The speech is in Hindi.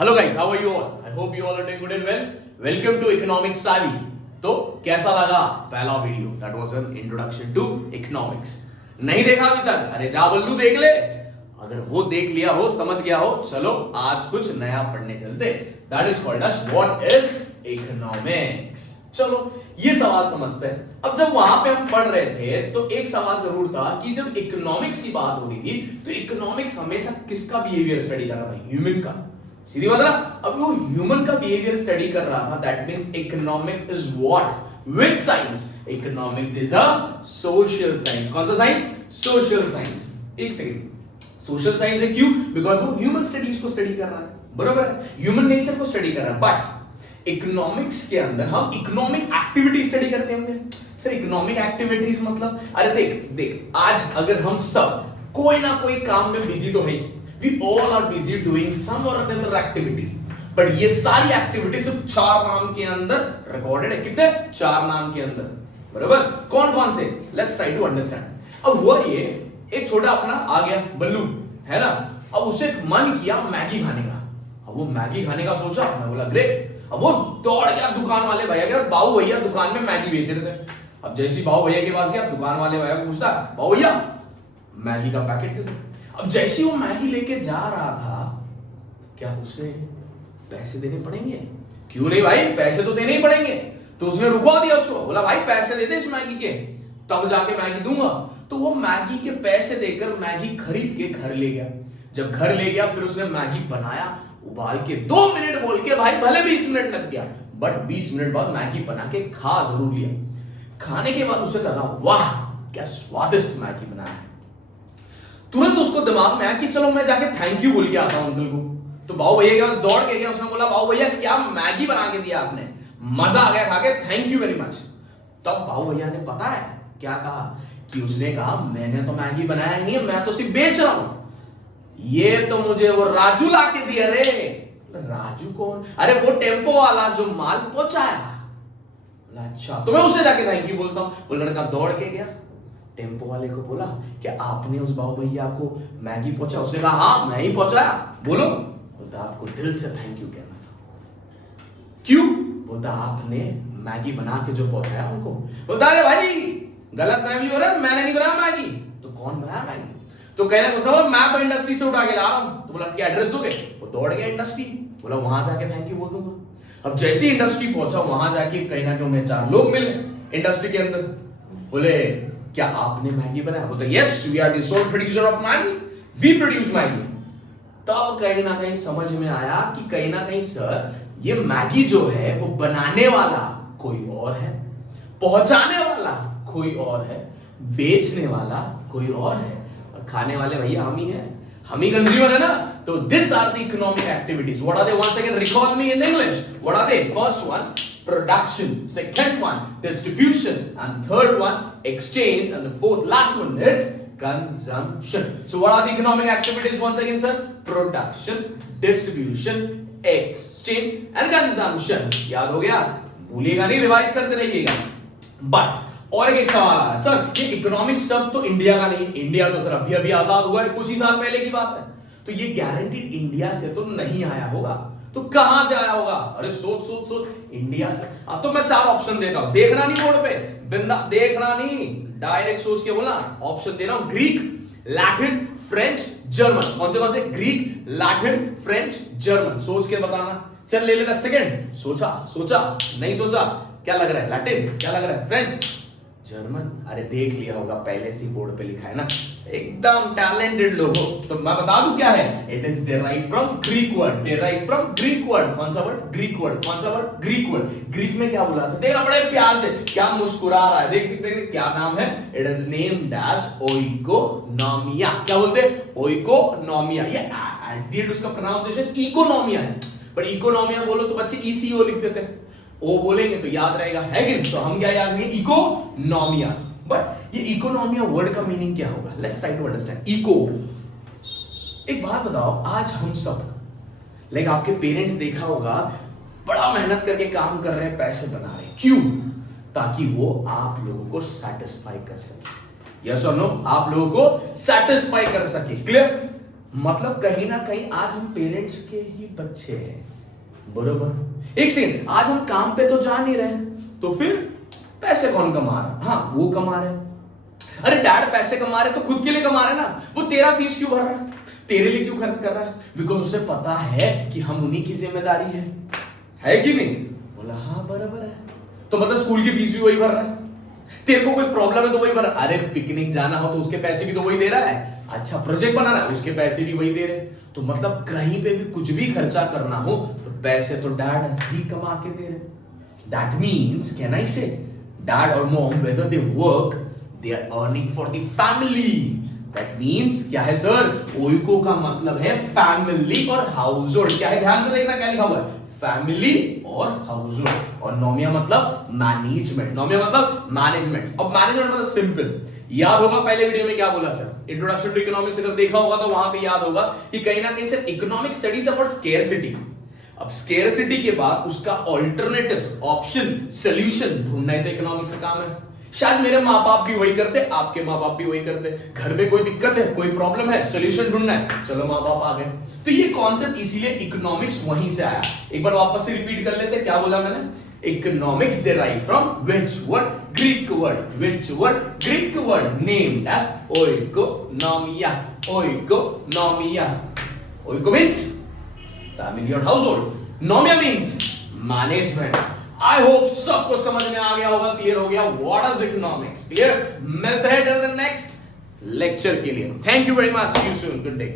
Hello guys, how are you all? I hope you all are doing good and well. Welcome to Economics Savvy. तो कैसा लगा पहला video? That was an introduction to economics. नहीं देखा अभी तक? अरे जा बल्लू देख ले. अगर वो देख लिया हो, समझ गया हो, चलो आज कुछ नया पढ़ने चलते. That is called as what is economics. चलो ये सवाल समझते हैं. अब जब वहां पे हम पढ़ रहे थे तो एक सवाल जरूर था कि जब इकोनॉमिक्स की बात हो रही थी तो इकोनॉमिक्स हमेशा किसका बिहेवियर स्टडी कर रहा था? ह्यूमन का. सीधी बात है ना. अब वो ह्यूमन का बिहेवियर स्टडी कर रहा था. That means economics is what? Which science? Economics is a social science. कौन सा साइंस? Social science. एक सेकंड. सोशल साइंस है क्यों? बिकॉज वो ह्यूमन स्टडीज को स्टडी कर रहा है. बरोबर है, ह्यूमन नेचर को स्टडी कर रहा है. बट इकोनॉमिक्स के अंदर हम इकोनॉमिक एक्टिविटी स्टडी करते होंगे. सर इकोनॉमिक एक्टिविटीज मतलब? अरे देख देख, आज अगर हम सब कोई ना कोई काम में बिजी तो है. We all are busy doing some or another activity. But ये सारी एक्टिविटी सिर्फ 4 नाम के अंदर रिकॉर्डेड है. कितने? 4 नाम के अंदर. बराबर. कौन कौन से? Let's try to understand. अब वो ये एक छोटा अपना आ गया बल्लू, है ना. अब उसे मन किया मैगी खाने का. अब वो मैगी खाने का सोचा. मैं बोला ग्रेट. अब वो दौड़ गया दुकान वाले भैया के. बाबू भैया दुकान में मैगी बेच रहे थे. अब जैसे बाबू भैया के पास गया, दुकान वाले भैया को पूछता, बाबू भैया मैगी का पैकेट दे दो. अब जैसे वो मैगी लेके जा रहा था, क्या उसे पैसे देने पड़ेंगे? क्यों नहीं भाई, पैसे तो देने ही पड़ेंगे. तो उसने रुकवा दिया उसको. बोला भाई पैसे दे दे इस मैगी के, तब जाके मैगी दूंगा. तो वो मैगी के पैसे देकर मैगी खरीद के घर ले गया. जब घर ले गया फिर उसने मैगी बनाया, उबाल के 2 मिनट बोल के, भाई भले 20 मिनट लग गया, बट 20 मिनट बाद मैगी बना के खा जरूर लिया. खाने के बाद उसे लगा वाह क्या स्वादिष्ट मैगी बनाया है. तुरंत उसको दिमाग में आया कि चलो मैं जाके थैंक यू बोल के आता हूं अंकल को. तो बाबू भैया के पास दौड़ के गया. उसने बोला बाबू भैया क्या मैगी बना के दिया आपने, मजा आ गया खा के, थैंक यू वेरी मच. तब बाबू भैया ने पता है क्या कहा? कि उसने कहा मैंने तो मैगी बनाया नहीं है, मैं तो सिर्फ बेच रहा हूं. ये तो मुझे वो राजू ला के दिया रे. राजू कौन? अरे वो टेम्पो वाला जो माल पहुंचाया. अच्छा तो मैं उसे जाके थैंक यू बोलता हूं. वो लड़का दौड़ के गया, टेम्पो वाले को बोला कि आपने उस बाबू भैया को मैगी पहुंचा? उसने कहा हाँ मैं ही पहुंचाया. बोलो. बोलता आपको दिल से थैंक यू कहना था. क्यों? बोलता आपने मैगी बना के जो पहुंचाया उनको. बोलता अरे भाई गलत फैमिली हो रहा है, मैंने नहीं बनाया मैगी. तो कौन बनाया मैगी? तो कहने को सब मैं तो इंडस्ट्री से उठा के ला रहा हूं. तो बोला ठीक है एड्रेस दोगे? वो दौड़ गया इंडस्ट्री. बोला वहां जाके थैंक यू बोल दूंगा. अब जैसे इंडस्ट्री पहुंचा, वहां जाके कहीं ना कहीं उन्हें 4 लोग मिले इंडस्ट्री के अंदर. बोले क्या आपने मैगी बनाया? बोलते yes we are the sole producer of Maggi, we produce Maggi. तब कहीं ना कहीं समझ में आया कि कहीं ना कहीं सर ये मैगी जो है वो बनाने वाला कोई और है, पहुंचाने वाला कोई और है, बेचने वाला कोई और है, और खाने वाले भैया हम ही हैं, हम ही कंज्यूमर है ना. तो this are the economic activities. What are they? Once again recall me in English. What are they? First one production, second one distribution, and third one exchange, and the fourth last one is consumption. So what are the economic activities once again sir? Production, distribution, exchange and consumption. याद हो गया? भूलिएगा नहीं, रिवाइज करते रहिएगा. बट और एक सवाल आ रहा है सर, ये इकोनॉमिक शब्द तो इंडिया का नहीं. इंडिया तो सर अभी अभी आजाद हुआ है, कुछ ही साल पहले की बात है. तो ये गारंटीड इंडिया से तो नहीं आया होगा. तो कहां से आया होगा? अरे सोच सोच सोच. इंडिया से. अब तो मैं 4 ऑप्शन देता हूं. देखना नहीं बोर्ड पे, बिंदा देखना नहीं, डायरेक्ट सोच के बोलना. ऑप्शन दे रहा हूं. Greek, Latin, French, German. कौन से? Greek, Latin, French, German. सोच के बताना. चल ले ले 10 सेकंड. सोचा नहीं सोचा? क्या लग रहा है? लैटिन. क्या लग रहा है? French, German. अरे देख लिया होगा, पहले से बोर्ड पे लिखा है ना. एकदम टैलेंटेड लोग हो. तो मैं बता दूं क्या है? It is derive from Greek word. Derive from Greek word. कौन सा वर्ड? Greek word. कौन सा वर्ड? Greek word. ग्रीक में क्या बोला था? देखना बड़े प्यार से, क्या मुस्कुरा रहा है. देख देख क्या नाम है? It is named as oikonomia. क्या बोलते हैं? ओइकोनॉमिया. ये एट उसका प्रोनाउंसिएशन इकोनॉमिया है, बट इकोनॉमिया बोलो तो बच्चे ईसीओ लिख देते हैं. ओ बोलेंगे तो याद रहेगा, है कि नहीं? तो हम क्या याद रखेंगे? इकोनॉमिया. बट ये इकोनॉमिया वर्ड का मीनिंग क्या होगा? Let's try to understand. Eco. एक बात बताओ, आज हम सब लाइक आपके पेरेंट्स देखा होगा बड़ा मेहनत करके काम कर रहे हैं, पैसे बना रहे हैं. क्यों? ताकि वो आप लोगों को सेटिस्फाई कर सके. यस और नो? आप लोगों को सेटिस्फाई कर सके. क्लियर? मतलब कहीं ना कहीं आज हम पेरेंट्स के ही बच्चे हैं, बरोबर। एक सेकंड, आज हम काम पे तो जा नहीं रहे, तो फिर पैसे कौन कमा रहा है? हाँ, वो कमा रहे। अरे डैड पैसे कमा रहे तो खुद के लिए कमा रहे ना, वो तेरा फीस क्यों भर रहा है, तेरे लिए क्यों खर्च कर रहा है? बिकॉज उसे पता है कि हम उन्हीं की जिम्मेदारी है कि नहीं? बोला हाँ बराबर है। तो मतलब स्कूल की फीस भी वही भर रहा है, तेरे को कोई प्रॉब्लम है तो वही भर रहा है। अरे पिकनिक जाना हो तो उसके पैसे भी तो वही दे रहा है, अच्छा प्रोजेक्ट बनाना है उसके पैसे भी वही दे रहे। तो मतलब कहीं पे भी कुछ भी खर्चा करना हो तो पैसे तो डैड ही कमा के दे रहे। दैट मीन्स कैन आई से डैड और mom whether they work, they are earning for the family. That means क्या है सर? ओइको का मतलब है फैमिली और हाउसहोल्ड। क्या है ध्यान से देखना क्या लिखा हुआ है, फैमिली और हाउसहोल्ड। और नोमिया मतलब मैनेजमेंट, नोमिया मतलब मैनेजमेंट। अब मैनेजमेंट मतलब सिंपल, याद होगा पहले वीडियो में क्या बोला सर, इंट्रोडक्शन टू इकोनॉमिक्स अगर देखा होगा तो वहां पे याद होगा कि कहीं ना कहीं sir economic studies about scarcity. अब स्केर्सिटी के बाद उसका ऑल्टरनेटिव्स, ऑप्शन, सॉल्यूशन ढूंढना ही तो इकोनॉमिक्स का काम है। शायद मेरे माँ बाप भी वही करते, आपके माँ बाप भी वही करते। घर में कोई दिक्कत है, कोई प्रॉब्लम है, सॉल्यूशन ढूंढना है, चलो माँ बाप आ गए। तो ये कॉन्सेप्ट इसीलिए इकोनॉमिक्स वहीं से आया। एक बार वापस से रिपीट कर लेते, क्या बोला मैंने? Economics derive from which word? Greek word. Which word? Greek word named as oikonomia. Oikonomia. Oiko means family और household, nomia means management. I hope सबको समझ में आ गया होगा, क्लियर हो गया व्हाट इज इकोनॉमिक्स। क्लियर? मिलते हैं इन द नेक्स्ट लेक्चर के लिए। Thank you very much, see you soon, good day.